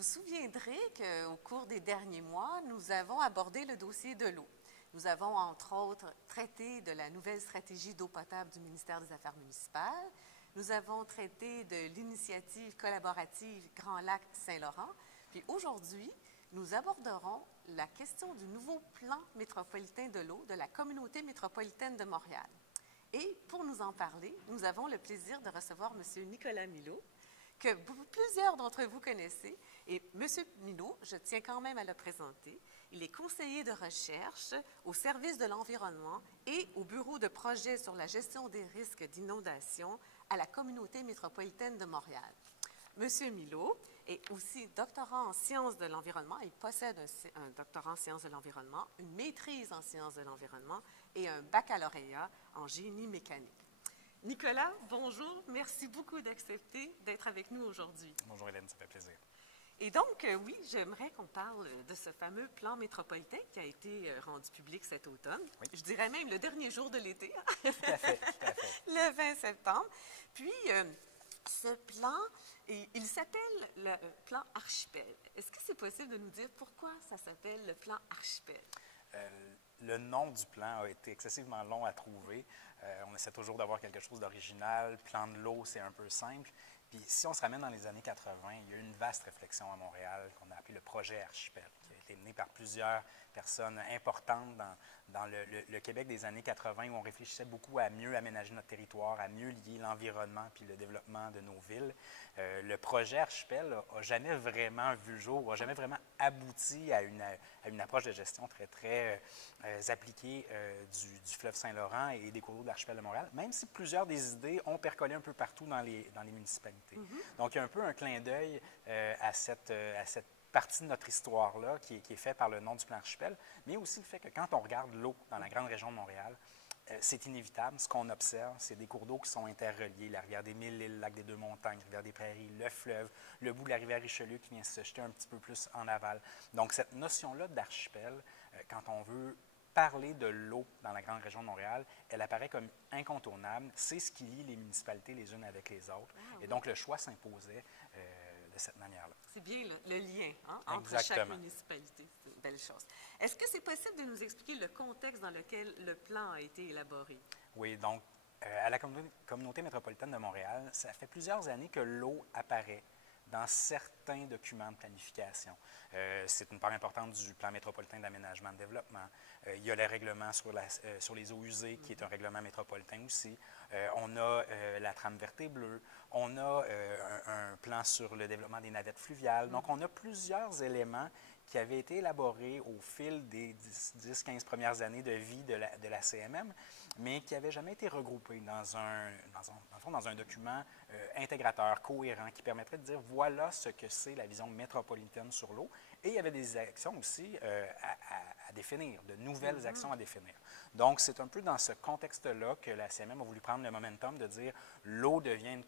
vous souviendrez qu'au cours des derniers mois, nous avons abordé le dossier de l'eau. Nous avons, entre autres, traité de la nouvelle stratégie d'eau potable du ministère des Affaires municipales. Nous avons traité de l'initiative collaborative Grand Lac-Saint-Laurent. Puis aujourd'hui, nous aborderons la question du nouveau plan métropolitain de l'eau de la communauté métropolitaine de Montréal. Et pour nous en parler, nous avons le plaisir de recevoir M. Nicolas Millaud, que plusieurs d'entre vous connaissez. Et M. Millaud, je tiens quand même à le présenter. Il est conseiller de recherche au service de l'environnement et au bureau de projet sur la gestion des risques d'inondation à la communauté métropolitaine de Montréal. M. Millaud est aussi doctorant en sciences de l'environnement. Il possède un doctorat en sciences de l'environnement, une maîtrise en sciences de l'environnement et un baccalauréat en génie mécanique. Nicolas, bonjour. Merci beaucoup d'accepter d'être avec nous aujourd'hui. Bonjour Hélène, ça fait plaisir. Et donc, oui, j'aimerais qu'on parle de ce fameux plan métropolitain qui a été rendu public cet automne. Oui. Je dirais même le dernier jour de l'été. Tout à fait, tout à fait. Le 20 septembre. Puis, ce plan, il s'appelle le plan Archipel. Est-ce que c'est possible de nous dire pourquoi ça s'appelle le plan Archipel? Le nom du plan a été excessivement long à trouver. On essaie toujours d'avoir quelque chose d'original. Plan de l'eau, c'est un peu simple. Puis si on se ramène dans les années 80, il y a eu une vaste réflexion à Montréal qu'on a appelée le projet Archipel, qui a été mené par plusieurs personnes importantes dans le Québec des années 80, où on réfléchissait beaucoup à mieux aménager notre territoire, à mieux lier l'environnement puis le développement de nos villes. Le projet Archipel n'a jamais vraiment vu le jour, n'a jamais vraiment abouti à une approche de gestion très appliquée du fleuve Saint-Laurent et des cours d'eau de l'Archipel de Montréal, même si plusieurs des idées ont percolé un peu partout dans les municipalités. Donc, il y a un peu un clin d'œil à cette partie de notre histoire-là qui est faite par le nom du plan Archipel, mais aussi le fait que quand on regarde l'eau dans la grande région de Montréal, c'est inévitable. Ce qu'on observe, c'est des cours d'eau qui sont interreliés. La rivière des Mille, le lac des Deux-Montagnes, la rivière des Prairies, le fleuve, le bout de la rivière Richelieu qui vient se jeter un petit peu plus en aval. Donc, cette notion-là d'archipel, quand on veut parler de l'eau dans la grande région de Montréal, elle apparaît comme incontournable. C'est ce qui lie les municipalités les unes avec les autres. Et donc, le choix s'imposait de cette manière-là. C'est bien le lien entre chaque municipalité. C'est une belle chose. Est-ce que c'est possible de nous expliquer le contexte dans lequel le plan a été élaboré? Oui, donc, à la communauté métropolitaine de Montréal, ça fait plusieurs années que l'eau apparaît dans certains documents de planification. C'est une part importante du plan métropolitain d'aménagement et de développement. Il y a le règlement sur les eaux usées, qui est un règlement métropolitain aussi. On a la trame verte et bleue. On a un plan sur le développement des navettes fluviales. Donc, on a plusieurs éléments qui avaient été élaborés au fil des 10-15 premières années de vie de la CMM, mais qui n'avaient jamais été regroupés dans un document intégrateur, cohérent, qui permettrait de dire voilà ce que c'est la vision métropolitaine sur l'eau. Et il y avait des actions aussi à définir, de nouvelles actions à définir. Donc, c'est un peu dans ce contexte-là que la CMM a voulu prendre le momentum de dire l'eau devient une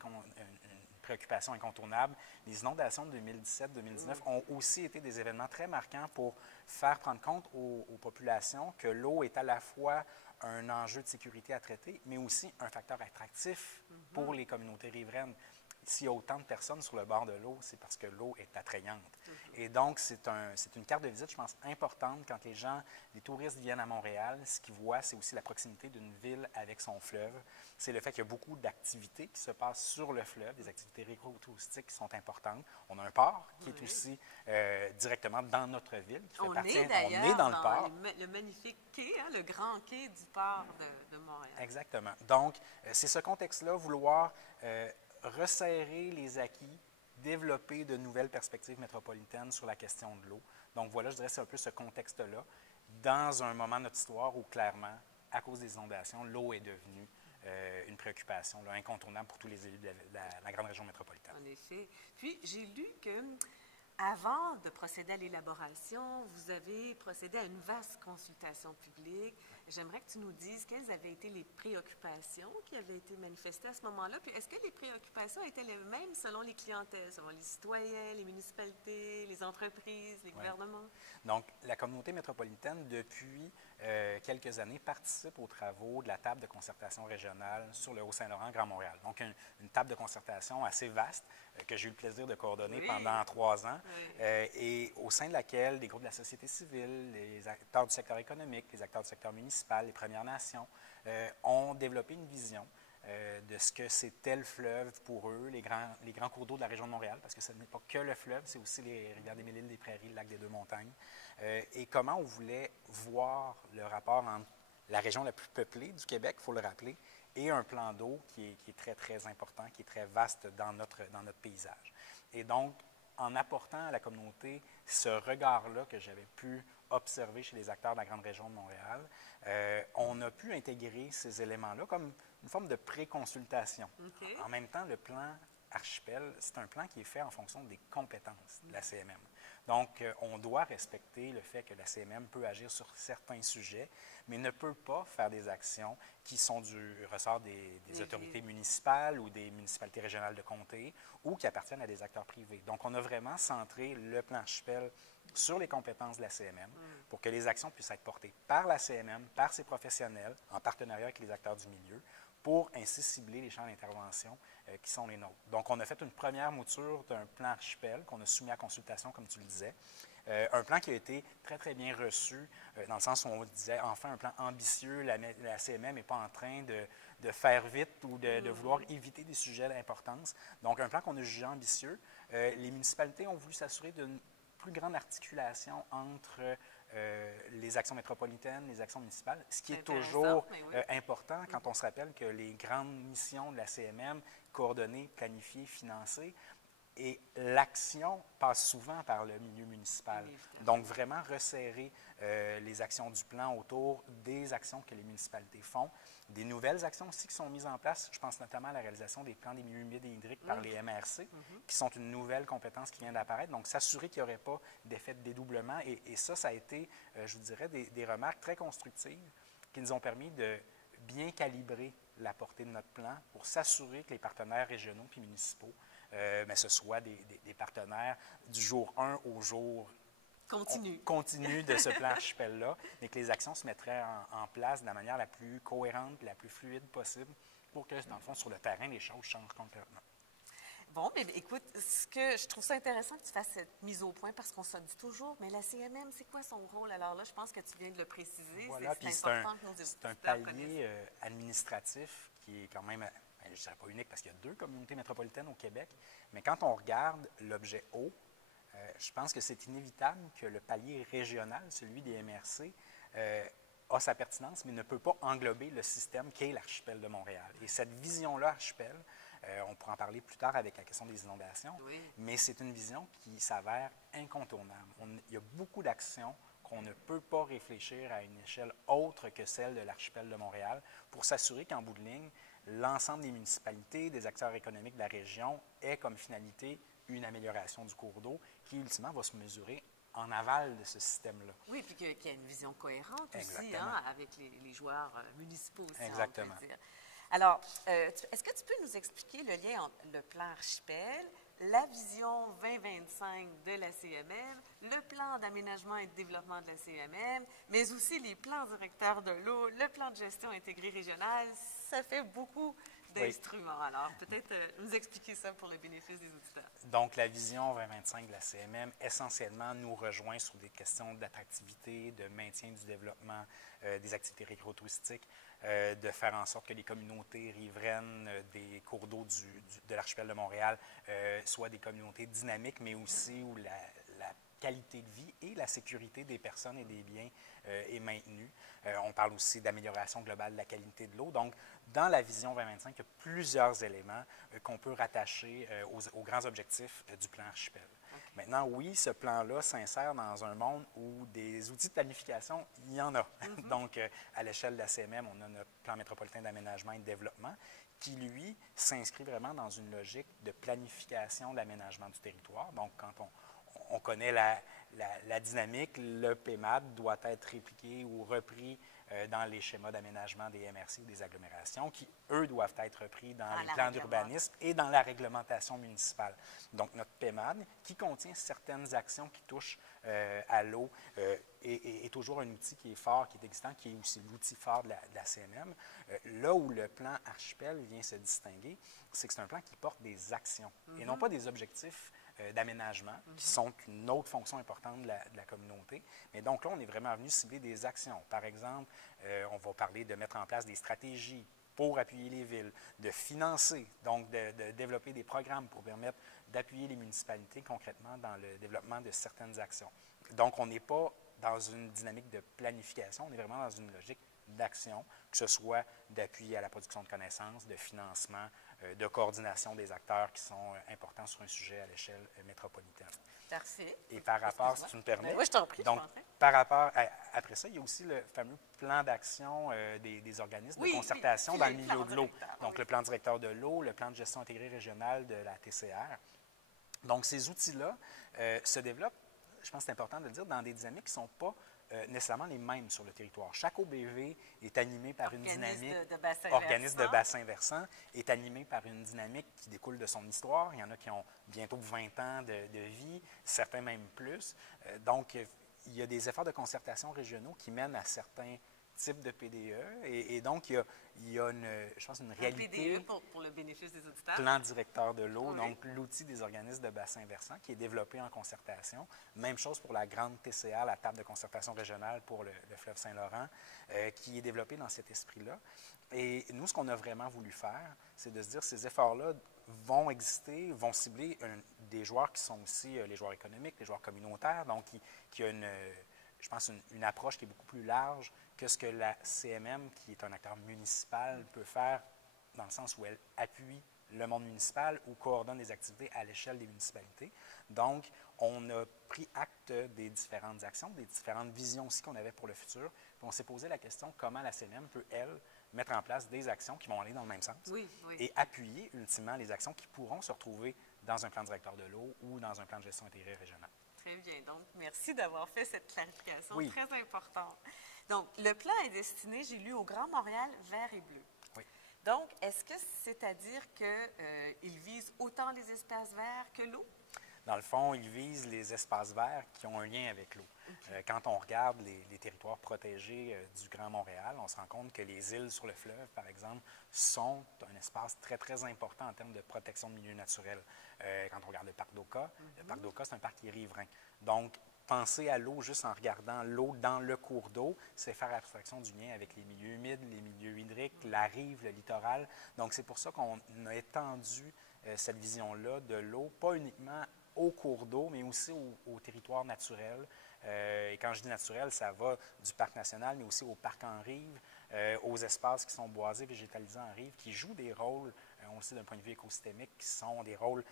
préoccupation incontournable. Les inondations de 2017-2019 ont aussi été des événements très marquants pour faire prendre compte aux populations que l'eau est à la fois un enjeu de sécurité à traiter, mais aussi un facteur attractif pour les communautés riveraines. S'il y a autant de personnes sur le bord de l'eau, c'est parce que l'eau est attrayante. Et donc, c'est une carte de visite, je pense, importante quand les touristes viennent à Montréal. Ce qu'ils voient, c'est aussi la proximité d'une ville avec son fleuve. C'est le fait qu'il y a beaucoup d'activités qui se passent sur le fleuve, des activités récro-touristiques qui sont importantes. On a un port qui est aussi directement dans notre ville. On est dans le port. Le magnifique quai, le grand quai du port de Montréal. Exactement. Donc, c'est ce contexte-là, vouloir resserrer les acquis, développer de nouvelles perspectives métropolitaines sur la question de l'eau. Donc voilà, je dirais c'est un peu ce contexte-là, dans un moment de notre histoire où clairement, à cause des inondations, l'eau est devenue une préoccupation incontournable pour tous les élus de la grande région métropolitaine. En effet. Puis, j'ai lu que avant de procéder à l'élaboration, vous avez procédé à une vaste consultation publique. J'aimerais que tu nous dises quelles avaient été les préoccupations qui avaient été manifestées à ce moment-là. Puis est-ce que les préoccupations étaient les mêmes selon les clientèles, selon les citoyens, les municipalités, les entreprises, les gouvernements? Donc, la communauté métropolitaine, depuis quelques années, participe aux travaux de la table de concertation régionale sur le Haut-Saint-Laurent, Grand Montréal. Donc, une table de concertation assez vaste que j'ai eu le plaisir de coordonner pendant 3 ans. Oui. Et au sein de laquelle des groupes de la société civile, les acteurs du secteur économique, les acteurs du secteur municipal, les Premières Nations ont développé une vision de ce que c'était le fleuve pour eux, les grands cours d'eau de la région de Montréal, parce que ce n'est pas que le fleuve, c'est aussi les rivières des Mille-Îles, des Prairies, le lac des Deux-Montagnes, et comment on voulait voir le rapport entre la région la plus peuplée du Québec, il faut le rappeler, et un plan d'eau qui est très, très important, qui est très vaste dans notre paysage. Et donc, en apportant à la communauté ce regard-là que j'avais pu observer chez les acteurs de la grande région de Montréal, on a pu intégrer ces éléments-là comme une forme de pré-consultation. Okay. En même temps, le plan Archipel, c'est un plan qui est fait en fonction des compétences de la CMM. Donc, on doit respecter le fait que la CMM peut agir sur certains sujets, mais ne peut pas faire des actions qui sont du ressort des autorités municipales ou des municipalités régionales de comté ou qui appartiennent à des acteurs privés. Donc, on a vraiment centré le plan Archipel sur les compétences de la CMM pour que les actions puissent être portées par la CMM, par ses professionnels, en partenariat avec les acteurs du milieu, pour ainsi cibler les champs d'intervention qui sont les nôtres. Donc, on a fait une première mouture d'un plan Archipel qu'on a soumis à consultation, comme tu le disais. Un plan qui a été très, très bien reçu, dans le sens où on disait, enfin, un plan ambitieux, la CMM n'est pas en train de faire vite ou de vouloir éviter des sujets d'importance. Donc, un plan qu'on a jugé ambitieux. Les municipalités ont voulu s'assurer d'une plus grande articulation entre les actions métropolitaines, les actions municipales, ce qui est toujours important quand on se rappelle que les grandes missions de la CMM, coordonnées, planifiées, financées, et l'action passe souvent par le milieu municipal. Donc, vraiment resserrer les actions du plan autour des actions que les municipalités font. Des nouvelles actions aussi qui sont mises en place. Je pense notamment à la réalisation des plans des milieux humides et hydriques par les MRC, qui sont une nouvelle compétence qui vient d'apparaître. Donc, s'assurer qu'il n'y aurait pas d'effet de dédoublement. Et ça a été, je vous dirais, des remarques très constructives qui nous ont permis de bien calibrer la portée de notre plan pour s'assurer que les partenaires régionaux et municipaux, mais ce soit des partenaires du jour 1 au jour continu de ce plan archipel-là, mais que les actions se mettraient en place de la manière la plus cohérente, la plus fluide possible pour que, dans le fond, sur le terrain, les choses changent complètement. Bon, mais écoute, je trouve ça intéressant que tu fasses cette mise au point parce qu'on se dit toujours, mais la CMM, c'est quoi son rôle? Alors là, je pense que tu viens de le préciser. Voilà, c'est important que nos auditeurs c'est un palier administratif qui est quand même, je ne dirais pas unique parce qu'il y a 2 communautés métropolitaines au Québec, mais quand on regarde l'objet eau, je pense que c'est inévitable que le palier régional, celui des MRC, a sa pertinence, mais ne peut pas englober le système qu'est l'archipel de Montréal. Et cette vision-là, archipel, on pourra en parler plus tard avec la question des inondations, mais c'est une vision qui s'avère incontournable. Il y a beaucoup d'actions qu'on ne peut pas réfléchir à une échelle autre que celle de l'archipel de Montréal pour s'assurer qu'en bout de ligne, l'ensemble des municipalités, des acteurs économiques de la région ait comme finalité une amélioration du cours d'eau qui, ultimement, va se mesurer en aval de ce système-là. Oui, puis qu'il y a une vision cohérente aussi, hein, avec les joueurs municipaux aussi. Exactement. On peut dire. Alors, est-ce que tu peux nous expliquer le lien entre le plan Archipel, la vision 2025 de la CMM, le plan d'aménagement et de développement de la CMM, mais aussi les plans directeurs de l'eau, le plan de gestion intégré régional? Ça fait beaucoup d'instruments. Oui. Alors, peut-être nous expliquer ça pour le bénéfice des auditeurs. Donc, la vision 2025 de la CMM, essentiellement, nous rejoint sur des questions d'attractivité, de maintien du développement des activités récréotouristiques, de faire en sorte que les communautés riveraines des cours d'eau de l'archipel de Montréal soient des communautés dynamiques, mais aussi où la qualité de vie et la sécurité des personnes et des biens est maintenue. On parle aussi d'amélioration globale de la qualité de l'eau. Donc, dans la vision 2025, il y a plusieurs éléments qu'on peut rattacher aux grands objectifs du plan Archipel. Okay. Maintenant, oui, ce plan-là s'insère dans un monde où des outils de planification, il y en a. Donc, à l'échelle de la CMM, on a notre plan métropolitain d'aménagement et de développement qui, lui, s'inscrit vraiment dans une logique de planification de l'aménagement du territoire. Donc, quand on connaît la dynamique, le PMAD doit être répliqué ou repris dans les schémas d'aménagement des MRC ou des agglomérations qui, eux, doivent être repris dans les plans d'urbanisme et dans la réglementation municipale. Donc, notre PMAD, qui contient certaines actions qui touchent à l'eau, est toujours un outil qui est fort, qui est existant, qui est aussi l'outil fort de la CMM. Là où le plan Archipel vient se distinguer, c'est que c'est un plan qui porte des actions et non pas des objectifs d'aménagement, qui sont une autre fonction importante de la communauté. Mais donc là, on est vraiment venu cibler des actions. Par exemple, on va parler de mettre en place des stratégies pour appuyer les villes, de financer, donc de développer des programmes pour permettre d'appuyer les municipalités concrètement dans le développement de certaines actions. Donc, on n'est pas dans une dynamique de planification, on est vraiment dans une logique d'action, que ce soit d'appui à la production de connaissances, de financement, de coordination des acteurs qui sont importants sur un sujet à l'échelle métropolitaine. Parfait. Et par rapport, si tu me permets, oui, je t'en prie, donc, par rapport après ça, il y a aussi le fameux plan d'action des organismes de concertation dans le milieu de l'eau. Donc, le plan directeur de l'eau, le plan de gestion intégrée régionale de la TCR. Donc, ces outils-là se développent, je pense que c'est important de le dire, dans des dynamiques qui ne sont pas nécessairement les mêmes sur le territoire. Chaque OBV est animé par une dynamique, organisme de bassin versant, est animé par une dynamique qui découle de son histoire. Il y en a qui ont bientôt 20 ans de vie, certains même plus. Donc, il y a des efforts de concertation régionaux qui mènent à certains types de PDE. Et donc, il y a je pense, une réalité. PDE, pour le bénéfice des auditeurs. Plan directeur de l'eau, donc l'outil des organismes de bassin versant qui est développé en concertation. Même chose pour la grande TCA, la table de concertation régionale pour le fleuve Saint-Laurent, qui est développé dans cet esprit-là. Et nous, ce qu'on a vraiment voulu faire, c'est de se dire ces efforts-là vont exister, vont cibler des joueurs qui sont aussi les joueurs économiques, les joueurs communautaires, donc qui a je pense, une approche qui est beaucoup plus large que ce que la CMM, qui est un acteur municipal, peut faire dans le sens où elle appuie le monde municipal ou coordonne des activités à l'échelle des municipalités. Donc, on a pris acte des différentes actions, des différentes visions aussi qu'on avait pour le futur. Puis on s'est posé la question comment la CMM peut, elle, mettre en place des actions qui vont aller dans le même sens et appuyer ultimement les actions qui pourront se retrouver dans un plan directeur de l'eau ou dans un plan de gestion intégrée régionale. Très bien. Donc, merci d'avoir fait cette clarification très importante. Donc, le plan est destiné, j'ai lu, au Grand Montréal vert et bleu. Oui. Donc, est-ce que c'est-à-dire qu'il vise autant les espaces verts que l'eau? Dans le fond, il vise les espaces verts qui ont un lien avec l'eau. Quand on regarde les territoires protégés du Grand Montréal, on se rend compte que les îles sur le fleuve, par exemple, sont un espace très, très important en termes de protection de milieux naturels. Quand on regarde le parc d'Oka, le parc d'Oka, c'est un parc qui est riverain. Donc, penser à l'eau juste en regardant l'eau dans le cours d'eau, c'est faire abstraction du lien avec les milieux humides, les milieux hydriques, la rive, le littoral. Donc, c'est pour ça qu'on a étendu cette vision-là de l'eau, pas uniquement au cours d'eau, mais aussi au territoire naturel. Et quand je dis naturel, ça va du parc national, mais aussi au parc en rive, aux espaces qui sont boisés, végétalisés en rive, qui jouent des rôles, on le sait d'un point de vue écosystémique, qui sont des rôles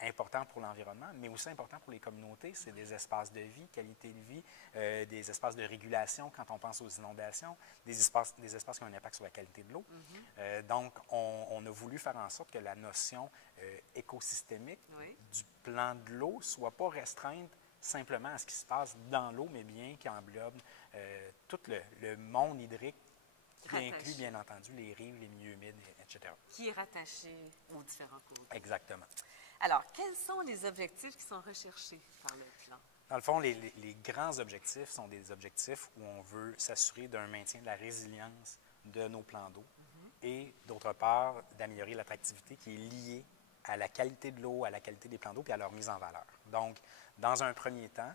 importants pour l'environnement, mais aussi importants pour les communautés. C'est des espaces de vie, qualité de vie, des espaces de régulation quand on pense aux inondations, des espaces qui ont un impact sur la qualité de l'eau. Donc, on a voulu faire en sorte que la notion écosystémique du plan de l'eau ne soit pas restreinte simplement à ce qui se passe dans l'eau, mais bien qui englobe tout le monde hydrique, qui inclut bien entendu les rives, les milieux humides, etc. Qui est rattaché aux différents cours. Exactement. Alors, quels sont les objectifs qui sont recherchés par le plan? Dans le fond, les grands objectifs sont des objectifs où on veut s'assurer d'un maintien de la résilience de nos plans d'eau et, d'autre part, d'améliorer l'attractivité qui est liée à la qualité de l'eau, à la qualité des plans d'eau et à leur mise en valeur. Donc, dans un premier temps,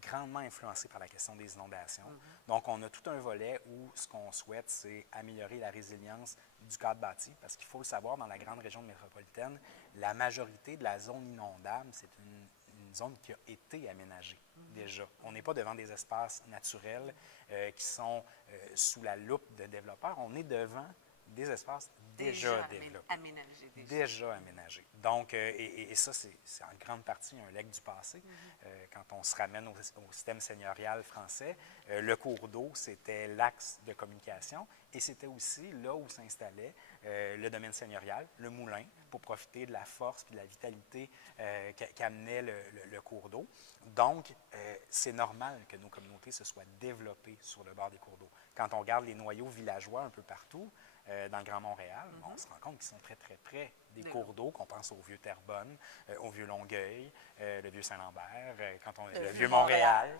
grandement influencé par la question des inondations. Donc, on a tout un volet où ce qu'on souhaite, c'est améliorer la résilience du cadre bâti, parce qu'il faut le savoir, dans la grande région métropolitaine, la majorité de la zone inondable, c'est une zone qui a été aménagée déjà. On n'est pas devant des espaces naturels qui sont sous la loupe de développeurs, on est devant des espaces déjà développés. Déjà aménagés. Donc, et ça, c'est en grande partie un legs du passé. Quand on se ramène au système seigneurial français, le cours d'eau, c'était l'axe de communication et c'était aussi là où s'installait le domaine seigneurial, le moulin, pour profiter de la force et de la vitalité qu'amenait le cours d'eau. Donc, c'est normal que nos communautés se soient développées sur le bord des cours d'eau. Quand on regarde les noyaux villageois un peu partout, dans le Grand Montréal, on se rend compte qu'ils sont très, très près des cours d'eau, qu'on pense au vieux Terrebonne, au vieux Longueuil, le vieux Saint-Lambert, le vieux Montréal.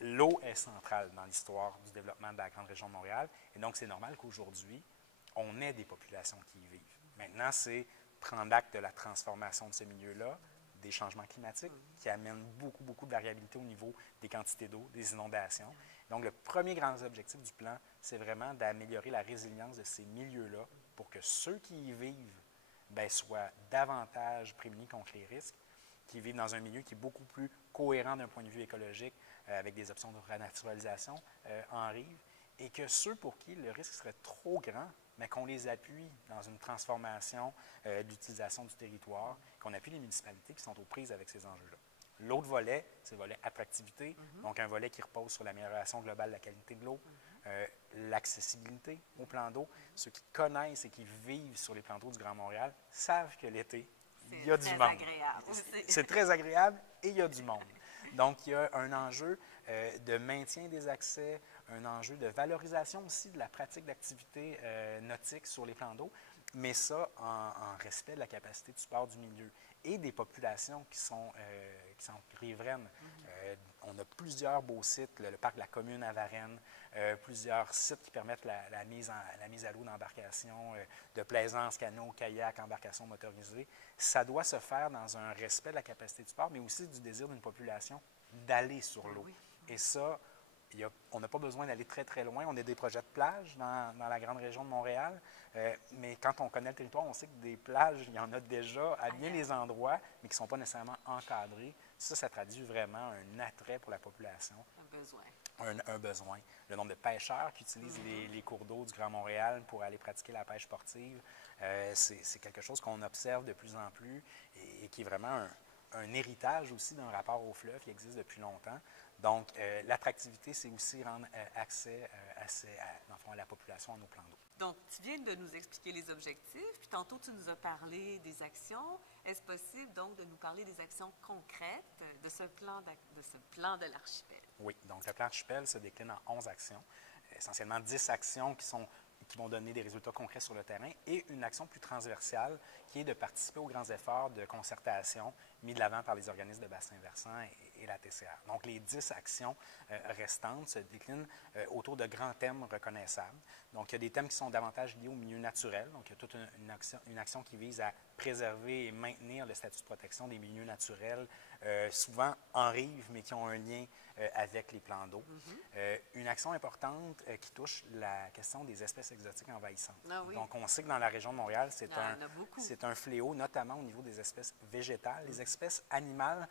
L'eau est centrale dans l'histoire du développement de la grande région de Montréal. Et donc, c'est normal qu'aujourd'hui, on ait des populations qui y vivent. Maintenant, c'est prendre acte de la transformation de ce milieu-là, des changements climatiques qui amènent beaucoup, beaucoup de variabilité au niveau des quantités d'eau, des inondations. Donc, le premier grand objectif du plan, c'est vraiment d'améliorer la résilience de ces milieux-là pour que ceux qui y vivent soient davantage prémunis contre les risques, qui vivent dans un milieu qui est beaucoup plus cohérent d'un point de vue écologique, avec des options de renaturalisation en rive, et que ceux pour qui le risque serait trop grand, mais qu'on les appuie dans une transformation de l'utilisation du territoire, qu'on appuie les municipalités qui sont aux prises avec ces enjeux-là. L'autre volet, c'est le volet attractivité, donc un volet qui repose sur l'amélioration globale de la qualité de l'eau, l'accessibilité aux plans d'eau. Ceux qui connaissent et qui vivent sur les plans d'eau du Grand Montréal savent que l'été, il y a du monde. C'est très agréable et il y a du monde. Donc, il y a un enjeu de maintien des accès, un enjeu de valorisation aussi de la pratique d'activité nautique sur les plans d'eau, mais ça en respect de la capacité de support du milieu et des populations qui sont riveraines. On a plusieurs beaux sites, le parc de la commune à Varennes, plusieurs sites qui permettent la mise à l'eau d'embarcations, de plaisance, canot, kayak, embarcations motorisées. Ça doit se faire dans un respect de la capacité de support, mais aussi du désir d'une population d'aller sur l'eau. Et ça, on n'a pas besoin d'aller très, très loin. On a des projets de plage dans la grande région de Montréal, mais quand on connaît le territoire, on sait que des plages, il y en a déjà à bien des endroits, mais qui ne sont pas nécessairement encadrés. Ça traduit vraiment un attrait pour la population. Un besoin. Un besoin. Le nombre de pêcheurs qui utilisent les cours d'eau du Grand Montréal pour aller pratiquer la pêche sportive, c'est quelque chose qu'on observe de plus en plus et qui est vraiment un héritage aussi d'un rapport au fleuve qui existe depuis longtemps. Donc, l'attractivité, c'est aussi rendre accès à la population à nos plans d'eau. Donc, tu viens de nous expliquer les objectifs, puis tantôt tu nous as parlé des actions. Est-ce possible donc de nous parler des actions concrètes de ce plan de l'archipel? Oui, donc le plan archipel se décline en 11 actions, essentiellement 10 actions qui vont donner des résultats concrets sur le terrain et une action plus transversale qui est de participer aux grands efforts de concertation mis de l'avant par les organismes de bassin versant et la TCR. Donc, les 10 actions restantes se déclinent autour de grands thèmes reconnaissables. Donc, il y a des thèmes qui sont davantage liés au milieu naturel. Donc, il y a toute une action qui vise à préserver et maintenir le statut de protection des milieux naturels, souvent en rive, mais qui ont un lien avec les plans d'eau. Une action importante qui touche la question des espèces exotiques envahissantes. Donc, on sait que dans la région de Montréal, c'est un fléau, notamment au niveau des espèces végétales. Les espèces animales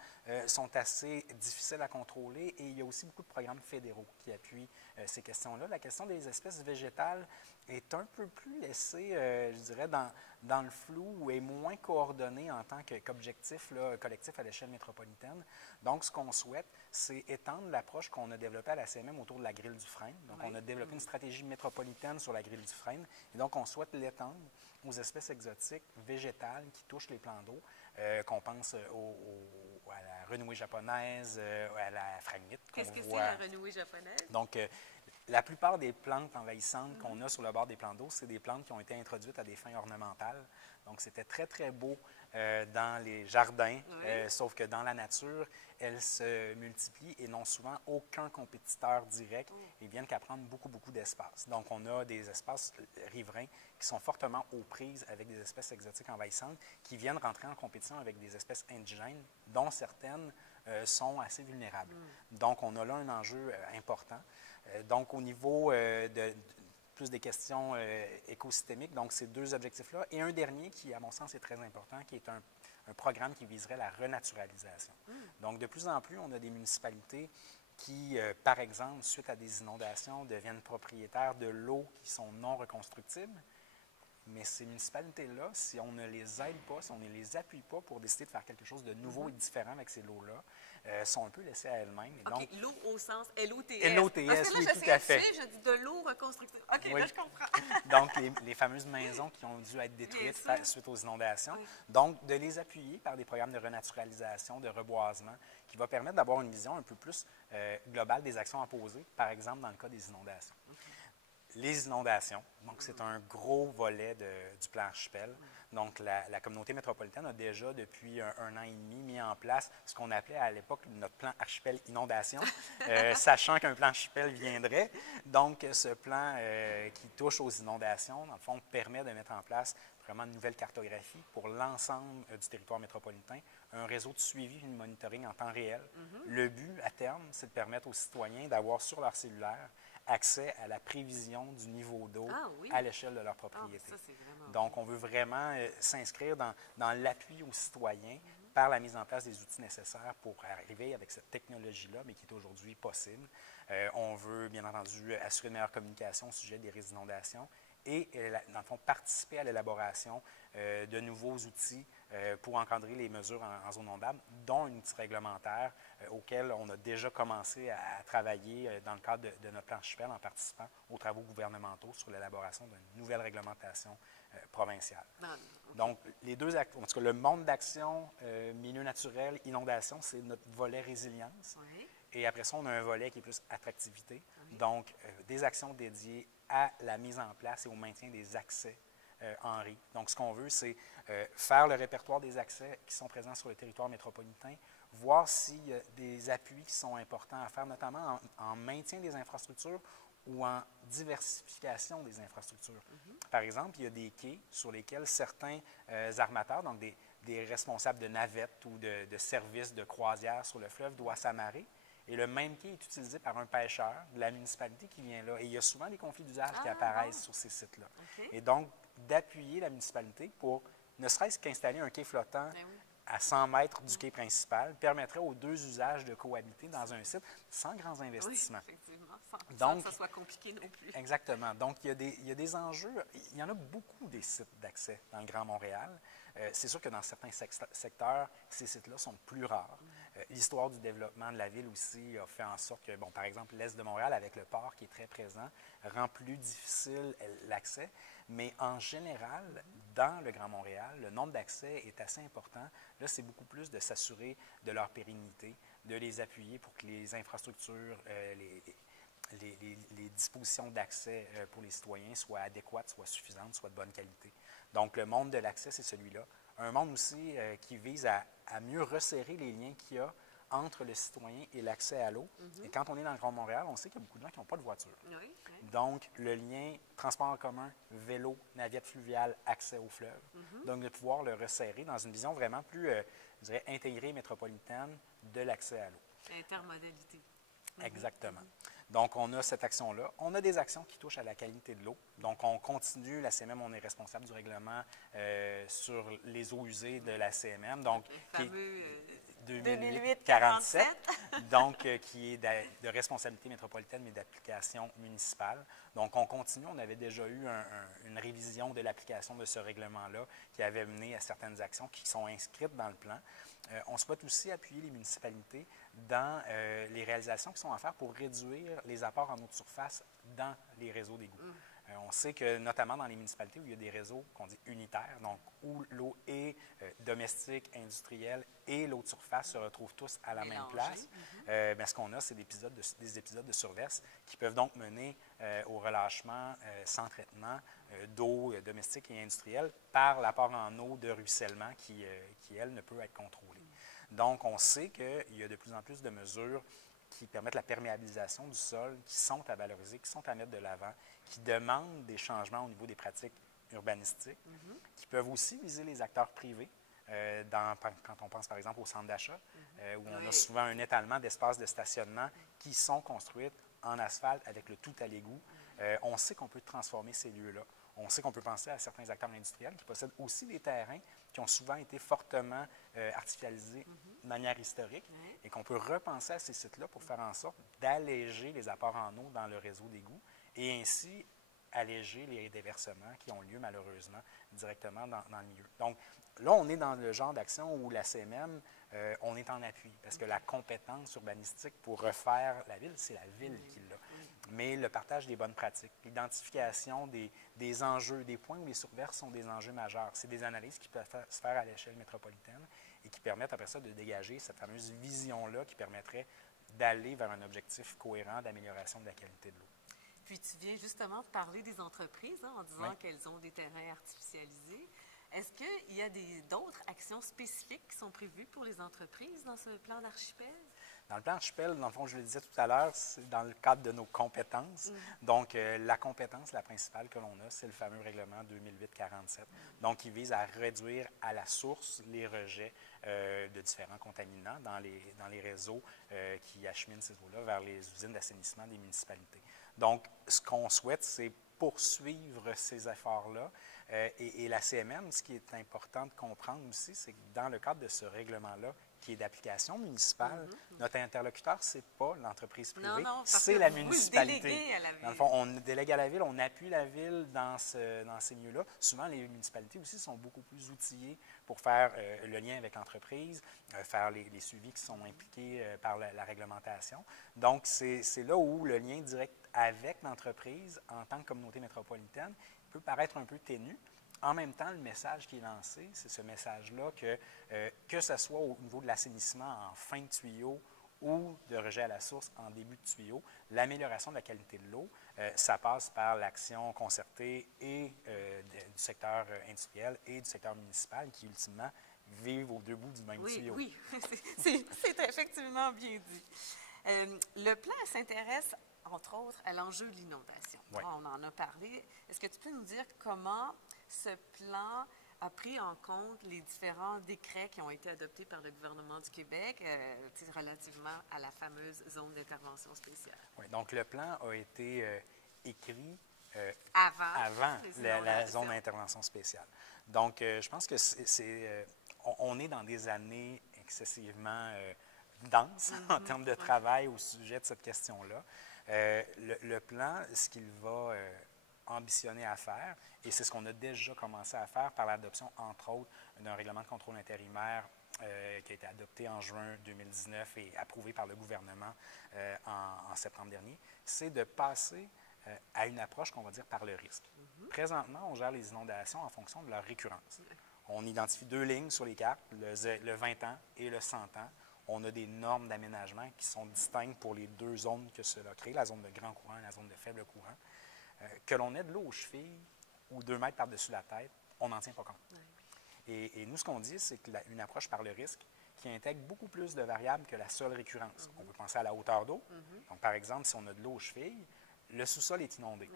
sont assez difficiles à contrôler et il y a aussi beaucoup de programmes fédéraux qui appuient ces questions-là. La question des espèces végétales est un peu plus laissée, je dirais, dans le flou ou est moins coordonnée en tant qu'objectif collectif à l'échelle métropolitaine. Donc, ce qu'on souhaite, c'est étendre l'approche qu'on a développée à la CMM autour de la grille du Frêne. Donc, on a développé une stratégie métropolitaine sur la grille du Frêne et donc on souhaite l'étendre aux espèces exotiques végétales qui touchent les plans d'eau, qu'on pense à la renouée japonaise, à la phragmite. Qu'est-ce que c'est la renouée japonaise? Donc, la plupart des plantes envahissantes qu'on a sur le bord des plans d'eau, c'est des plantes qui ont été introduites à des fins ornementales. Donc, c'était très, très beau dans les jardins, sauf que dans la nature, elles se multiplient et n'ont souvent aucun compétiteur direct et viennent qu'à prendre beaucoup, beaucoup d'espace. Donc, on a des espaces riverains qui sont fortement aux prises avec des espèces exotiques envahissantes qui viennent rentrer en compétition avec des espèces indigènes, dont certaines sont assez vulnérables. Donc, on a là un enjeu important. Donc, au niveau plus des questions écosystémiques, donc ces deux objectifs-là, et un dernier qui, à mon sens, est très important, qui est un programme qui viserait la renaturalisation. Donc, de plus en plus, on a des municipalités qui, par exemple, suite à des inondations, deviennent propriétaires de lots qui sont non reconstructibles. Mais ces municipalités-là, si on ne les aide pas, si on ne les appuie pas pour décider de faire quelque chose de nouveau et différent avec ces lots-là, sont un peu laissées à elles-mêmes. OK, l'eau au sens LOTS. LOTS, parce que là, oui, tout à fait. Je dis de l'eau reconstructive. OK, oui. Là, je comprends. Donc, les fameuses maisons qui ont dû être détruites suite aux inondations. Oui. Donc, de les appuyer par des programmes de renaturalisation, de reboisement, qui va permettre d'avoir une vision un peu plus globale des actions à poser, par exemple dans le cas des inondations. Les inondations. Donc, c'est un gros volet du plan archipel. Donc, la communauté métropolitaine a déjà, depuis un an et demi, mis en place ce qu'on appelait à l'époque notre plan archipel inondation, sachant qu'un plan archipel viendrait. Donc, ce plan qui touche aux inondations, dans le fond, permet de mettre en place vraiment une nouvelle cartographie pour l'ensemble du territoire métropolitain, un réseau de suivi et de monitoring en temps réel. Le but, à terme, c'est de permettre aux citoyens d'avoir sur leur cellulaire accès à la prévision du niveau d'eau à l'échelle de leur propriété. Donc, on veut vraiment s'inscrire dans l'appui aux citoyens par la mise en place des outils nécessaires pour arriver avec cette technologie-là, mais qui est aujourd'hui possible. On veut, bien entendu, assurer une meilleure communication au sujet des risques d'inondation et, dans le fond, participer à l'élaboration de nouveaux outils pour encadrer les mesures en zone inondable, dont un outil réglementaire auquel on a déjà commencé à travailler dans le cadre de notre plan archipel en participant aux travaux gouvernementaux sur l'élaboration d'une nouvelle réglementation provinciale. Donc, les deux, en tout cas, le monde d'action, milieu naturel, inondation, c'est notre volet résilience. Et après ça, on a un volet qui est plus attractivité. Donc, des actions dédiées à la mise en place et au maintien des accès en riz. Donc, ce qu'on veut, c'est faire le répertoire des accès qui sont présents sur le territoire métropolitain, voir s'il y a des appuis qui sont importants à faire, notamment en maintien des infrastructures ou en diversification des infrastructures. Par exemple, il y a des quais sur lesquels certains armateurs, donc des responsables de navettes ou de services de croisière sur le fleuve, doivent s'amarrer. Et le même quai est utilisé par un pêcheur de la municipalité qui vient là. Et il y a souvent des conflits d'usage qui apparaissent sur ces sites-là. Et donc, d'appuyer la municipalité pour, ne serait-ce qu'installer un quai flottant à 100 mètres du quai principal, permettrait aux deux usages de cohabiter dans un site sans grands investissements. Oui, effectivement, sans que ça soit compliqué non plus. Exactement. Donc, il y a des enjeux. Il y en a beaucoup des sites d'accès dans le Grand Montréal. C'est sûr que dans certains secteurs, ces sites-là sont plus rares. L'histoire du développement de la ville aussi a fait en sorte que, bon, par exemple, l'Est de Montréal, avec le port qui est très présent, rend plus difficile l'accès. Mais en général, dans le Grand Montréal, le nombre d'accès est assez important. Là, c'est beaucoup plus de s'assurer de leur pérennité, de les appuyer pour que les infrastructures, les dispositions d'accès pour les citoyens soient adéquates, soient suffisantes, soient de bonne qualité. Donc, le monde de l'accès, c'est celui-là. Un monde aussi qui vise à mieux resserrer les liens qu'il y a entre le citoyen et l'accès à l'eau. Et quand on est dans le Grand Montréal, on sait qu'il y a beaucoup de gens qui n'ont pas de voiture. Donc, le lien transport en commun, vélo, navette fluviale, accès au fleuve. Donc, de pouvoir le resserrer dans une vision vraiment plus, je dirais, intégrée métropolitaine de l'accès à l'eau. Intermodalité. Exactement. Donc, on a cette action-là. On a des actions qui touchent à la qualité de l'eau. Donc, on continue. La CMM, on est responsable du règlement sur les eaux usées de la CMM. Donc, le fameux 2008-47, donc qui est de responsabilité métropolitaine, mais d'application municipale. Donc, on continue. On avait déjà eu une révision de l'application de ce règlement-là qui avait mené à certaines actions qui sont inscrites dans le plan. On souhaite aussi appuyer les municipalités dans les réalisations qui sont à faire pour réduire les apports en eau de surface dans les réseaux d'égouts. On sait que, notamment dans les municipalités où il y a des réseaux qu'on dit unitaires, donc où l'eau est domestique, industrielle et l'eau de surface se retrouvent tous à la même place, bien, ce qu'on a, c'est des épisodes de surverse qui peuvent donc mener au relâchement sans traitement d'eau domestique et industrielle par l'apport en eau de ruissellement qui, elle, ne peut être contrôlée. Donc, on sait qu'il y a de plus en plus de mesures qui permettent la perméabilisation du sol, qui sont à valoriser, qui sont à mettre de l'avant, qui demandent des changements au niveau des pratiques urbanistiques, qui peuvent aussi viser les acteurs privés. Quand on pense par exemple au centre d'achat, où on a souvent un étalement d'espaces de stationnement qui sont construits en asphalte avec le tout à l'égout. On sait qu'on peut transformer ces lieux-là. On sait qu'on peut penser à certains acteurs industriels qui possèdent aussi des terrains qui ont souvent été fortement artificialisés de manière historique et qu'on peut repenser à ces sites-là pour faire en sorte d'alléger les apports en eau dans le réseau d'égouts et ainsi alléger les déversements qui ont lieu malheureusement directement dans le milieu. Donc là, on est dans le genre d'action où la CMM, on est en appui parce que la compétence urbanistique pour refaire la ville, c'est la ville qui l'a. Mais le partage des bonnes pratiques, l'identification des enjeux, des points où les surverses sont des enjeux majeurs, c'est des analyses qui peuvent se faire à l'échelle métropolitaine et qui permettent après ça de dégager cette fameuse vision-là qui permettrait d'aller vers un objectif cohérent d'amélioration de la qualité de l'eau. Puis tu viens justement de parler des entreprises en disant Oui. qu'elles ont des terrains artificialisés. Est-ce qu'il y a d'autres actions spécifiques qui sont prévues pour les entreprises dans ce plan d'archipel? Dans le plan archipel, dans le fond, je le disais tout à l'heure, c'est dans le cadre de nos compétences. Donc, la compétence, la principale que l'on a, c'est le fameux règlement 2008-47. Donc, il vise à réduire à la source les rejets de différents contaminants dans les réseaux qui acheminent ces eaux-là vers les usines d'assainissement des municipalités. Donc, ce qu'on souhaite, c'est poursuivre ces efforts-là. Et la CMM, ce qui est important de comprendre aussi, c'est que dans le cadre de ce règlement-là, qui est d'application municipale, notre interlocuteur, ce n'est pas l'entreprise privée, c'est la municipalité. Vous le déléguez à la ville. Dans le fond, on délègue à la ville, on appuie la ville dans ces milieux-là. Souvent, les municipalités aussi sont beaucoup plus outillées pour faire le lien avec l'entreprise, faire les suivis qui sont impliqués par la réglementation. Donc, c'est là où le lien direct avec l'entreprise, en tant que communauté métropolitaine, peut paraître un peu ténu. En même temps, le message qui est lancé, c'est ce message-là que ce soit au niveau de l'assainissement en fin de tuyau ou de rejet à la source en début de tuyau, l'amélioration de la qualité de l'eau, ça passe par l'action concertée et du secteur industriel et du secteur municipal qui, ultimement, vivent aux deux bouts du même tuyau. Oui, c'est effectivement bien dit. Le plan s'intéresse, entre autres, à l'enjeu de l'inondation. Oui. On en a parlé. Est-ce que tu peux nous dire comment ce plan a pris en compte les différents décrets qui ont été adoptés par le gouvernement du Québec relativement à la fameuse zone d'intervention spéciale? Oui, donc le plan a été écrit Avant la zone d'intervention spéciale. Donc, je pense que on est dans des années excessivement denses en termes de travail au sujet de cette question-là. Le plan, ce qu'il va ambitionner à faire, et c'est ce qu'on a déjà commencé à faire par l'adoption, entre autres, d'un règlement de contrôle intérimaire qui a été adopté en juin 2019 et approuvé par le gouvernement en septembre dernier, c'est de passer à une approche qu'on va dire par le risque. Présentement, on gère les inondations en fonction de leur récurrence. On identifie deux lignes sur les cartes, le 20 ans et le 100 ans. On a des normes d'aménagement qui sont distinctes pour les deux zones que cela crée, la zone de grand courant et la zone de faible courant. Que l'on ait de l'eau aux chevilles ou 2 mètres par-dessus la tête, on n'en tient pas compte. Oui. Et nous, ce qu'on dit, c'est qu'une approche par le risque qui intègre beaucoup plus de variables que la seule récurrence. On peut penser à la hauteur d'eau. Donc, par exemple, si on a de l'eau aux chevilles, le sous-sol est inondé.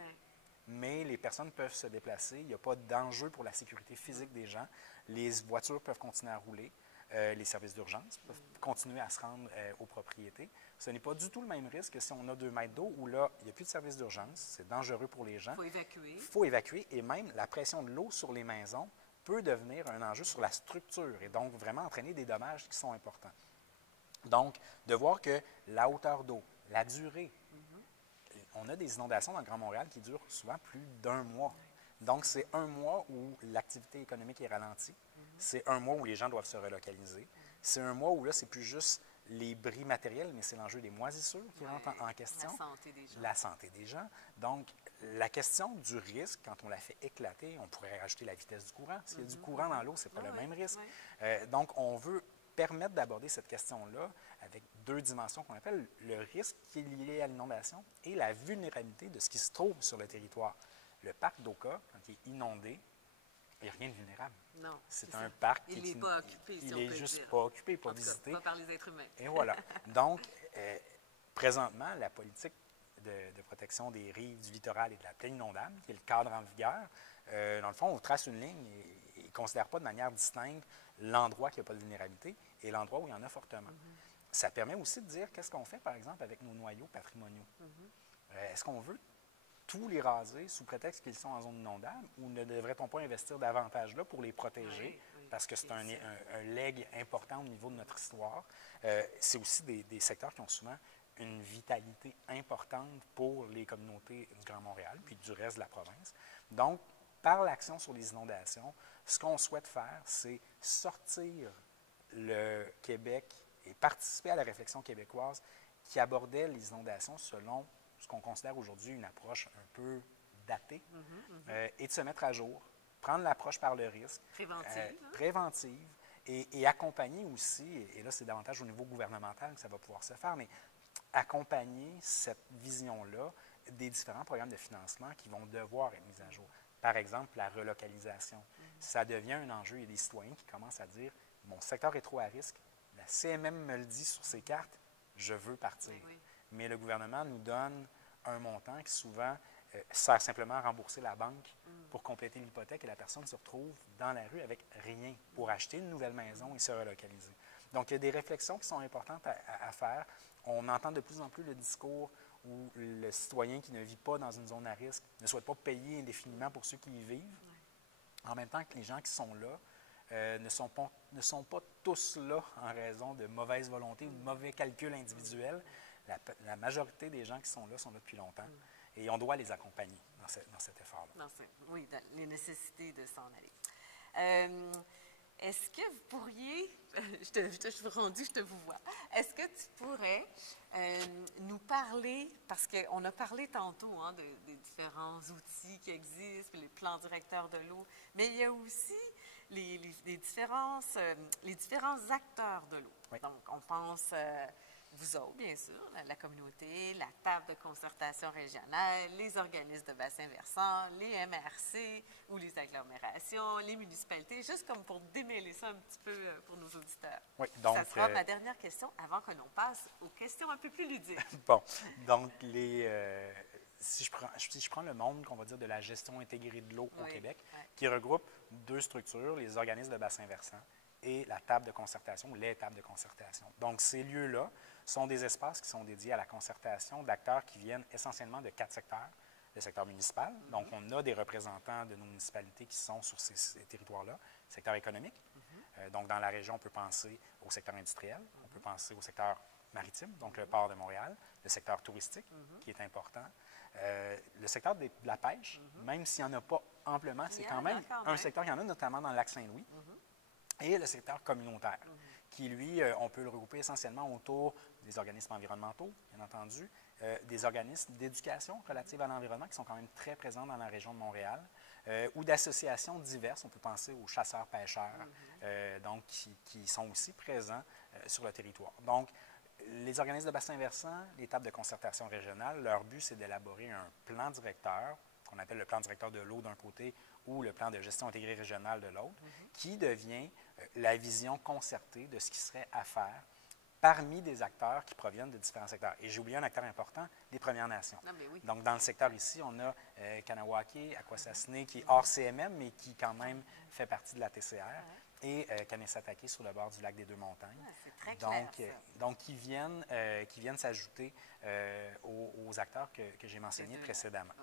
Mais les personnes peuvent se déplacer. Il n'y a pas d'enjeu pour la sécurité physique des gens. Les voitures peuvent continuer à rouler. Les services d'urgence peuvent continuer à se rendre aux propriétés. Ce n'est pas du tout le même risque que si on a 2 mètres d'eau où là, il n'y a plus de service d'urgence, c'est dangereux pour les gens. Il faut évacuer. Il faut évacuer et même la pression de l'eau sur les maisons peut devenir un enjeu sur la structure et donc vraiment entraîner des dommages qui sont importants. Donc, de voir que la hauteur d'eau, la durée, on a des inondations dans le Grand Montréal qui durent souvent plus d'1 mois. Donc, c'est 1 mois où l'activité économique est ralentie. C'est 1 mois où les gens doivent se relocaliser. C'est 1 mois où là, c'est plus juste les bris matériels, mais c'est l'enjeu des moisissures qui rentre en question. La santé des gens. La santé des gens. Donc, la question du risque, quand on la fait éclater, on pourrait rajouter la vitesse du courant. S'il y a du courant dans l'eau, ce n'est pas le même risque. Donc, on veut permettre d'aborder cette question-là avec 2 dimensions qu'on appelle le risque qui est lié à l'inondation et la vulnérabilité de ce qui se trouve sur le territoire. Le parc d'Oka, quand il est inondé, il n'y a rien de vulnérable. Non. C'est un parc qui n'est pas occupé, si il on n'est peut juste dire. pas occupé, pas visité. Pas par les êtres humains. Et voilà. Donc, présentement, la politique de protection des rives, du littoral et de la plaine inondable, qui est le cadre en vigueur, dans le fond, on trace une ligne et ne considère pas de manière distincte l'endroit qui n'a pas de vulnérabilité et l'endroit où il y en a fortement. Ça permet aussi de dire qu'est-ce qu'on fait, par exemple, avec nos noyaux patrimoniaux. Est-ce qu'on veut tous les raser sous prétexte qu'ils sont en zone inondable ou ne devrait-on pas investir davantage là pour les protéger parce que c'est un legs important au niveau de notre histoire. C'est aussi des secteurs qui ont souvent une vitalité importante pour les communautés du Grand Montréal puis du reste de la province. Donc, par l'action sur les inondations, ce qu'on souhaite faire, c'est sortir le Québec et participer à la réflexion québécoise qui abordait les inondations selon ce qu'on considère aujourd'hui une approche un peu datée, et de se mettre à jour, prendre l'approche par le risque, préventive et accompagner aussi, et là c'est davantage au niveau gouvernemental que ça va pouvoir se faire, mais accompagner cette vision-là des différents programmes de financement qui vont devoir être mis à jour. Par exemple, la relocalisation. Ça devient un enjeu. Il y a des citoyens qui commencent à dire « Mon secteur est trop à risque. La CMM me le dit sur ses cartes. Je veux partir. Oui. » Mais le gouvernement nous donne un montant qui souvent sert simplement à rembourser la banque pour compléter l'hypothèque et la personne se retrouve dans la rue avec rien pour acheter une nouvelle maison et se relocaliser. Donc, il y a des réflexions qui sont importantes à faire. On entend de plus en plus le discours où le citoyen qui ne vit pas dans une zone à risque ne souhaite pas payer indéfiniment pour ceux qui y vivent, en même temps que les gens qui sont là ne sont pas tous là en raison de mauvaise volonté ou de mauvais calculs individuels. La majorité des gens qui sont là depuis longtemps et on doit les accompagner dans cet effort-là. Oui, dans les nécessités de s'en aller. Est-ce que vous pourriez, je te vous vois, est-ce que tu pourrais nous parler, parce qu'on a parlé tantôt des différents outils qui existent, les plans directeurs de l'eau, mais il y a aussi les différents acteurs de l'eau. Oui. Donc, on pense, vous autres, bien sûr, la communauté, la table de concertation régionale, les organismes de bassin versant, les MRC ou les agglomérations, les municipalités, juste comme pour démêler ça un petit peu pour nos auditeurs. Oui, donc, ça sera ma dernière question avant que l'on passe aux questions un peu plus ludiques. Bon, donc si je prends le monde, qu'on va dire, de la gestion intégrée de l'eau au Québec, qui regroupe deux structures, les organismes de bassin versant et la table de concertation, ou les tables de concertation. Donc, ces lieux-là sont des espaces qui sont dédiés à la concertation d'acteurs qui viennent essentiellement de 4 secteurs. Le secteur municipal, donc on a des représentants de nos municipalités qui sont sur ces territoires-là. Secteur économique, donc dans la région, on peut penser au secteur industriel, on peut penser au secteur maritime, donc le port de Montréal, le secteur touristique, qui est important, le secteur de la pêche, même s'il n'y en a pas amplement, c'est quand même un secteur, il y en a notamment dans le lac Saint-Louis, et le secteur communautaire, qui, lui, on peut le regrouper essentiellement autour des organismes environnementaux, bien entendu, des organismes d'éducation relative à l'environnement qui sont quand même très présents dans la région de Montréal, ou d'associations diverses. On peut penser aux chasseurs-pêcheurs, donc qui sont aussi présents sur le territoire. Donc, les organismes de bassin versant, les tables de concertation régionale, leur but, c'est d'élaborer un plan directeur, qu'on appelle le plan directeur de l'eau d'un côté ou le plan de gestion intégrée régionale de l'autre, qui devient la vision concertée de ce qui serait à faire parmi des acteurs qui proviennent de différents secteurs. Et j'ai oublié un acteur important, les Premières Nations. Donc, dans le secteur ici, on a Kanawake, Akwesasne, qui est hors CMM, mais qui quand même fait partie de la TCR, et Kanesatake sur le bord du lac des Deux-Montagnes. C'est très clair, donc, qui viennent s'ajouter aux acteurs que j'ai mentionnés précédemment.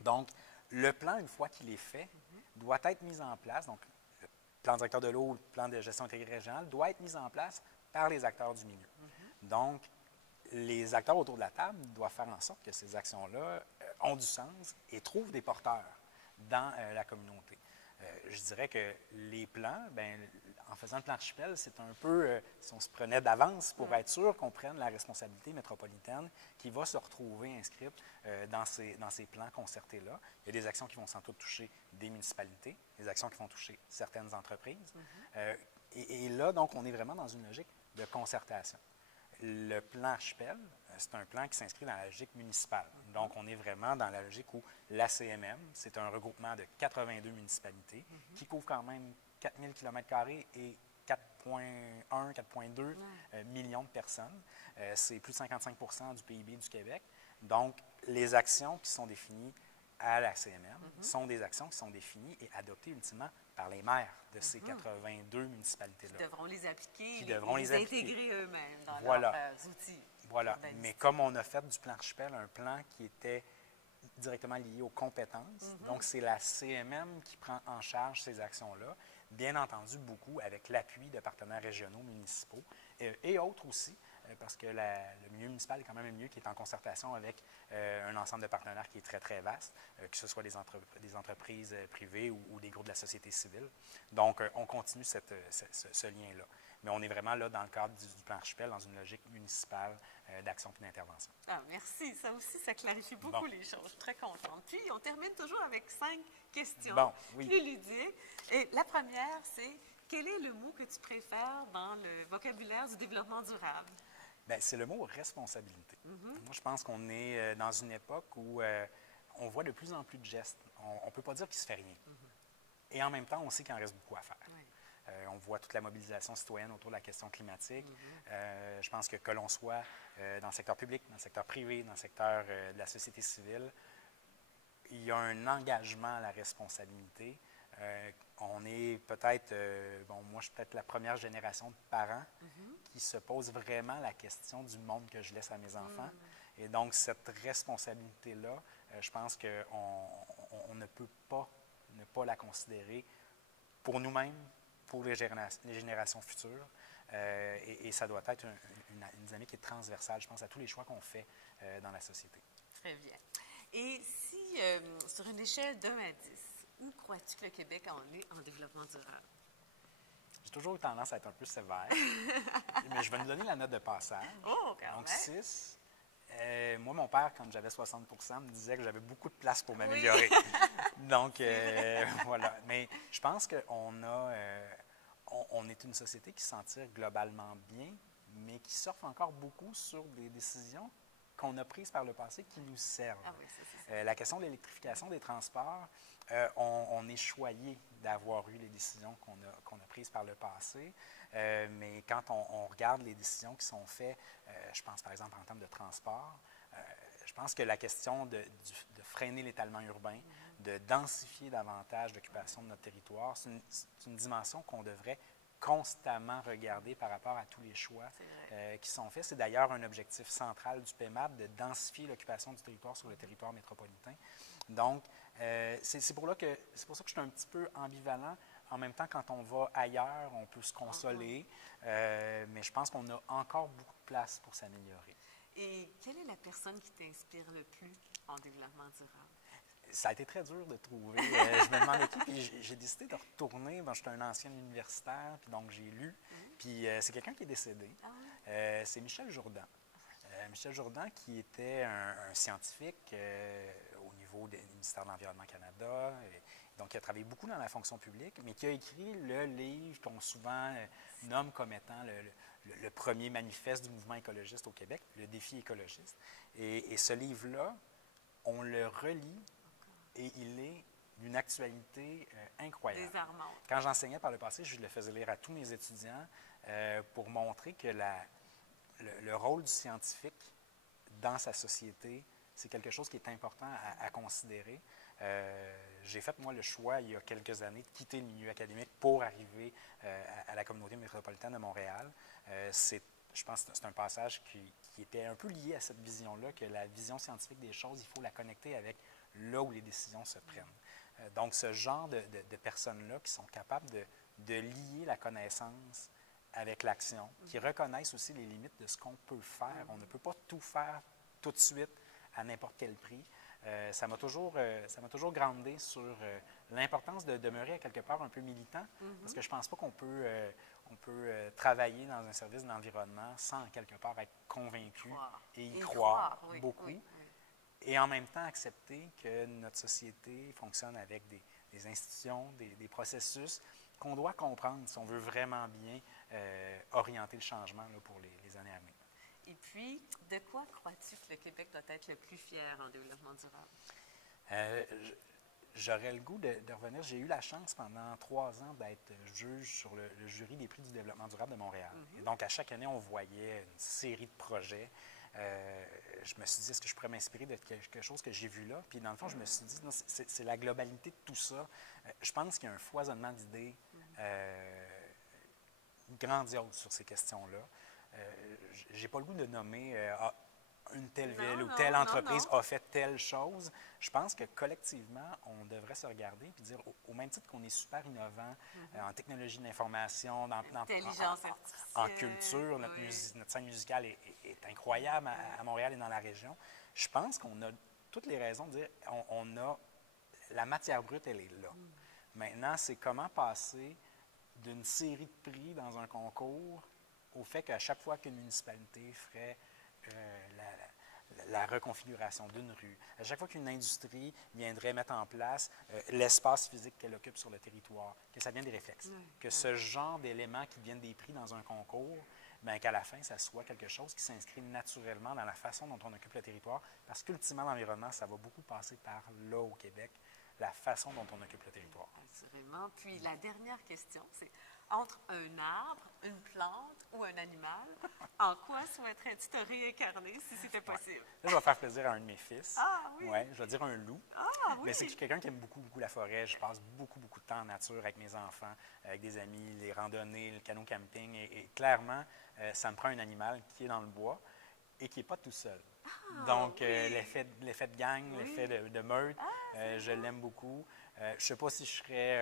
Donc, le plan, une fois qu'il est fait, doit être mis en place. Donc, le plan directeur de l'eau, le plan de gestion intégrée régionale doit être mis en place par les acteurs du milieu. Donc, les acteurs autour de la table doivent faire en sorte que ces actions-là ont du sens et trouvent des porteurs dans la communauté. Je dirais que les plans, en faisant le plan archipel, c'est un peu, si on se prenait d'avance pour être sûr qu'on prenne la responsabilité métropolitaine qui va se retrouver inscrite dans ces plans concertés-là. Il y a des actions qui vont sans doute toucher des municipalités, des actions qui vont toucher certaines entreprises. Et là, donc, on est vraiment dans une logique de concertation. Le plan archipel, c'est un plan qui s'inscrit dans la logique municipale. Donc, on est vraiment dans la logique où la CMM, c'est un regroupement de 82 municipalités qui couvre quand même 4000 km² et 4,1, 4,2 millions de personnes. C'est plus de 55% du PIB du Québec. Donc, les actions qui sont définies à la CMM sont des actions qui sont définies et adoptées ultimement par les maires de ces 82 municipalités-là. Qui devront les appliquer, qui devront les intégrer eux-mêmes dans leurs outils. Voilà. Mais comme on a fait du plan archipel un plan qui était directement lié aux compétences, donc c'est la CMM qui prend en charge ces actions-là, bien entendu beaucoup avec l'appui de partenaires régionaux, municipaux et autres aussi, parce que le milieu municipal est quand même un milieu qui est en concertation avec un ensemble de partenaires qui est très, très vaste, que ce soit des entreprises privées ou des groupes de la société civile. Donc, on continue ce lien-là. Mais on est vraiment là dans le cadre du plan archipel, dans une logique municipale d'action et d'intervention. Ah, merci. Ça aussi, ça clarifie beaucoup les choses. Je suis très contente. Puis, on termine toujours avec 5 questions plus ludiques. Et la première, c'est quel est le mot que tu préfères dans le vocabulaire du développement durable? Bien, c'est le mot responsabilité. Moi, je pense qu'on est dans une époque où on voit de plus en plus de gestes. On ne peut pas dire qu'il ne se fait rien. Et en même temps, on sait qu'il en reste beaucoup à faire. Oui. On voit toute la mobilisation citoyenne autour de la question climatique. Je pense que l'on soit dans le secteur public, dans le secteur privé, dans le secteur de la société civile, il y a un engagement à la responsabilité. On est peut-être, moi je suis peut-être la première génération de parents qui se posent vraiment la question du monde que je laisse à mes enfants. Et donc cette responsabilité-là, je pense qu'on ne peut pas ne pas la considérer pour nous-mêmes, pour les générations futures. Et ça doit être une dynamique qui est transversale, je pense, à tous les choix qu'on fait dans la société. Très bien. Et si, sur une échelle de 1 à 10, où crois-tu que le Québec en est en développement durable? J'ai toujours eu tendance à être un peu sévère, mais je vais nous donner la note de passage. Oh, quand Donc, même. 6. Moi, mon père, quand j'avais 60 me disait que j'avais beaucoup de place pour m'améliorer. Donc, voilà. Mais je pense qu'on on est une société qui s'en tire globalement bien, mais qui surfe encore beaucoup sur des décisions qu'on a prises par le passé qui nous servent. Ah oui, ça, c'est ça. La question de l'électrification des transports, on est choyé d'avoir eu les décisions qu'on a prises par le passé, mais quand on regarde les décisions qui sont faites, je pense par exemple en termes de transport, je pense que la question de freiner l'étalement urbain, de densifier davantage l'occupation de notre territoire, c'est une dimension qu'on devrait constamment regarder par rapport à tous les choix qui sont faits. C'est d'ailleurs un objectif central du PEMAP de densifier l'occupation du territoire sur le territoire métropolitain. Donc, c'est pour ça que je suis un petit peu ambivalent. En même temps, quand on va ailleurs, on peut se consoler, mais je pense qu'on a encore beaucoup de place pour s'améliorer. Et quelle est la personne qui t'inspire le plus en développement durable? Ça a été très dur de trouver. Je me demandais qui, puis j'ai décidé de retourner. J'étais un ancien universitaire, puis donc j'ai lu. Puis c'est quelqu'un qui est décédé. Ah oui? C'est Michel Jourdan. Michel Jourdan, qui était un scientifique au niveau du ministère de l'Environnement Canada. Donc, il a travaillé beaucoup dans la fonction publique, mais qui a écrit le livre qu'on souvent nomme comme étant le premier manifeste du mouvement écologiste au Québec, Le défi écologiste. Et ce livre-là, on le relit et il est d'une actualité incroyable. Désarmante. Quand j'enseignais par le passé, je le faisais lire à tous mes étudiants pour montrer que le rôle du scientifique dans sa société, c'est quelque chose qui est important à considérer. J'ai fait, moi, le choix, il y a quelques années, de quitter le milieu académique pour arriver à la communauté métropolitaine de Montréal. Je pense que c'est un passage qui était un peu lié à cette vision-là, que la vision scientifique des choses, il faut la connecter avec là où les décisions se prennent. Donc, ce genre de personnes-là qui sont capables de lier la connaissance avec l'action, qui reconnaissent aussi les limites de ce qu'on peut faire. On ne peut pas tout faire tout de suite à n'importe quel prix. Ça m'a toujours groundé sur l'importance de demeurer à quelque part un peu militant, parce que je ne pense pas qu'on peut travailler dans un service d'environnement sans quelque part être convaincu et y croire beaucoup. Oui. Et en même temps accepter que notre société fonctionne avec des institutions, des processus qu'on doit comprendre si on veut vraiment bien orienter le changement là, pour les années à venir. Et puis, de quoi crois-tu que le Québec doit être le plus fier en développement durable? J'aurais le goût de revenir. J'ai eu la chance pendant 3 ans d'être juge sur le jury des prix du développement durable de Montréal. Et donc, à chaque année, on voyait une série de projets. Je me suis dit, est-ce que je pourrais m'inspirer de quelque chose que j'ai vu là? Puis, dans le fond, je me suis dit, non, c'est la globalité de tout ça. Je pense qu'il y a un foisonnement d'idées grandiose sur ces questions-là. J'ai pas le goût de nommer une telle ville ou telle entreprise a fait telle chose. Je pense que collectivement, on devrait se regarder et dire, au même titre qu'on est super innovant en technologie de l'information, en culture, notre scène musicale est incroyable à Montréal et dans la région. Je pense qu'on a toutes les raisons de dire, la matière brute, elle est là. Maintenant, c'est comment passer d'une série de prix dans un concours au fait qu'à chaque fois qu'une municipalité ferait la reconfiguration d'une rue, à chaque fois qu'une industrie viendrait mettre en place l'espace physique qu'elle occupe sur le territoire, que ça devienne des réflexes, que ce genre d'éléments qui viennent des prix dans un concours bien qu'à la fin, ça soit quelque chose qui s'inscrit naturellement dans la façon dont on occupe le territoire, parce qu'ultimement, l'environnement, ça va beaucoup passer par là au Québec, la façon dont on occupe le territoire. Assurément. Puis la dernière question, c'est entre un arbre, une plante ou un animal, en quoi souhaiterais-tu te réincarner si c'était possible? Là, je vais faire plaisir à un de mes fils. Ah oui! Ouais, je vais dire un loup. Ah oui! Mais c'est que je suis quelqu'un qui aime beaucoup, beaucoup la forêt. Je passe beaucoup, beaucoup de temps en nature avec mes enfants, avec des amis, les randonnées, le canot camping. Et clairement, ça me prend un animal qui est dans le bois et qui n'est pas tout seul. Donc, oui. l'effet de gang, Oui. l'effet de meute, je l'aime beaucoup. Je ne sais pas si je serais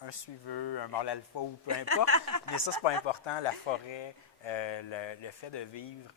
un suiveux, un mâle alpha ou peu importe, mais ça, c'est pas important. La forêt, le fait de vivre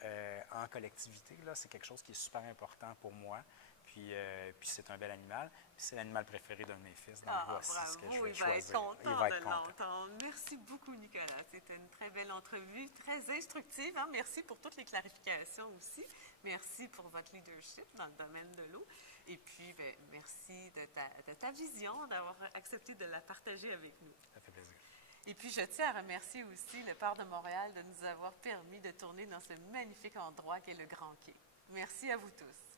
en collectivité, là, c'est quelque chose qui est super important pour moi. Puis c'est un bel animal. Puis c'est l'animal préféré d'un de mes fils. Donc, voici ce que je vais Il va être choisir. content Il va de être content. l'entendre. Merci beaucoup, Nicolas. C'était une très belle entrevue, très instructive. Hein? Merci pour toutes les clarifications aussi. Merci pour votre leadership dans le domaine de l'eau. Et puis, bien, merci de ta vision, d'avoir accepté de la partager avec nous. Ça fait plaisir. Et puis, je tiens à remercier aussi le Port de Montréal de nous avoir permis de tourner dans ce magnifique endroit qu'est le Grand Quai. Merci à vous tous.